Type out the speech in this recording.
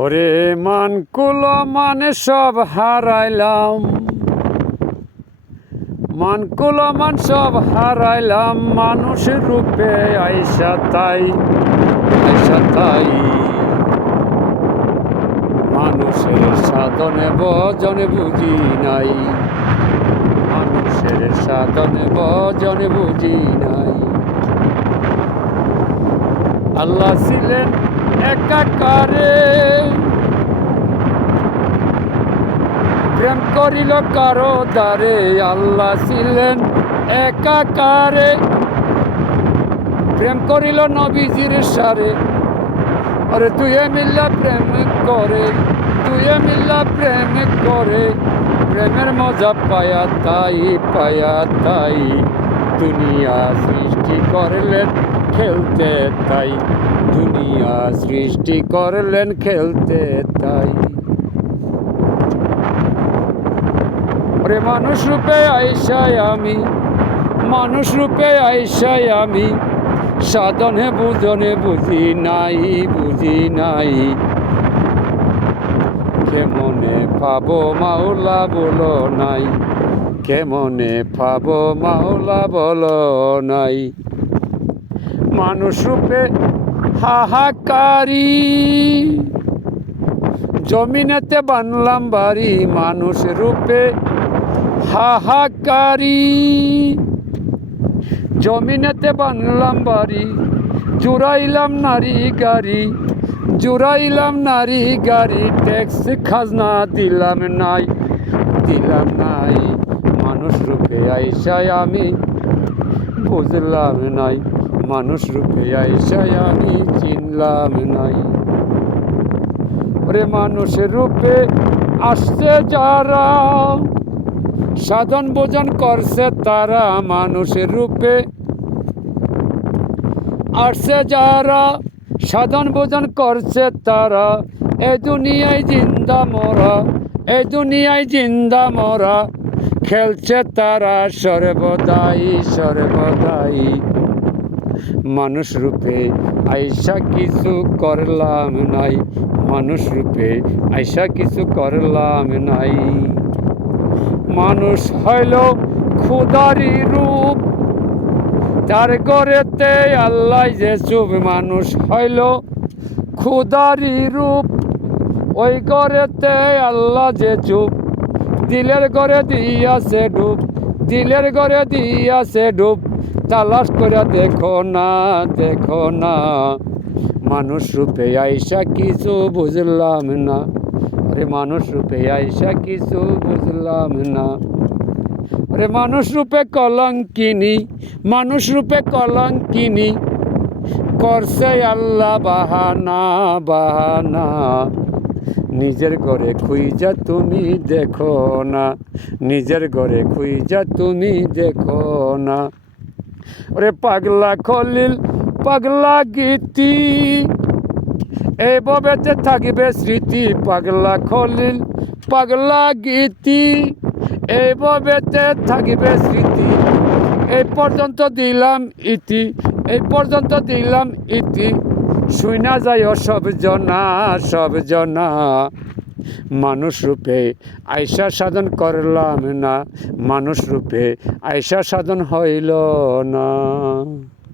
ওরে মান কুলো মানে সব হারাইলাম, মান কুলো মান সব হারাইলাম, মানুষের রূপে আইসা তাই মানুষের সাধনে ভজনে বুঝি নাই, মানুষের সাধনে ভজনে বুঝি নাই। আল্লাহ ছিলেন একাকারে, প্রেম করিল কারো দ্বারে। আল্লাহ ছিলেন একাকারে, প্রেম করিল নবীজির সারে। আরে তুই মিল্লা প্রেম করে, তুই মিল্লা প্রেম করে, প্রেমের মজা পায়া তাই দুনিয়া সৃষ্টি করলেন খেলতে তাই, দুনিয়া সৃষ্টি করলেন খেলতে তাই। ওরে মানুষ রূপে আইসাই আমি, মানুষ রূপে আইসাই আমি, সাধনে বুঝনে বুঝি নাই। কেমনে পাবো মাওলা বলো নাই, কেমনে পাবো মাওলা বলো নাই। মানুষ রূপে হাহাকারি, জমিনেতে বানলাম বাড়ি। মানুষ রূপে হাহাকারি, জমিনেতে বানলাম বাড়ি। জুড়াইলাম নারী গাড়ি, জুড়াইলাম নারী গাড়ি, ট্যাক্স খাজনা দিলাম নাই। মানুষ রূপে আইসাই আমি বুঝলাম নাই, মানুষ রূপে আইসাই আমি চিনলাম নাই। ওরে মানুষের রূপে আসছে যারা, সাধন ভোজন করছে তারা। মানুষের রূপে আসছে যারা, সাধন ভোজন করছে তারা। এই দুনিয়ায় জিন্দা মরা, এই দুনিয়ায় জিন্দা মরা, খেলছে তারা সর্বদাই। মানুষ রূপে আইসা কিছু করলাম নাই, মানুষ রূপে আইসা কিছু করলাম নাই। মানুষ হইল খুদারি রূপ, তার গড়েতে আল্লাহ যে চুপ। মানুষ হইল খুদারি রূপ, ওই গড়েতে আল্লাহ যে চুপ। দিলের ঘরে দিয়াছে ডুব, দিলের ঘরে দিয়াছে ডুব। তালাশ করে দেখো না, মানুষ রূপে আইসা কিছু বুঝলাম না। আরে মানুষ রূপে আইসা কিছু বুঝলাম না। আরে মানুষ রূপে কলঙ্কিনী, মানুষ রূপে কলঙ্কিনী, করছে আল্লাহ বাহানা। নিজের ঘরে খুঁজা তুমি দেখো না, নিজের ঘরে খুঁজা তুমি দেখো না। ওরে পাগলা খলিল পাগলা গীতি, এইভাবেতে থাকিবে স্মৃতি। পাগলা খলিল পাগলা গীতি, এইভাবেতে থাকিবে স্মৃতি। এই পর্যন্ত দিলাম ইতি, এই পর্যন্ত দিলাম ইতি। শুইনা যায় সব জনা, মানুষ রূপে আইসা সাধন করলাম না, মানুষ রূপে আইসা সাধন হইল না।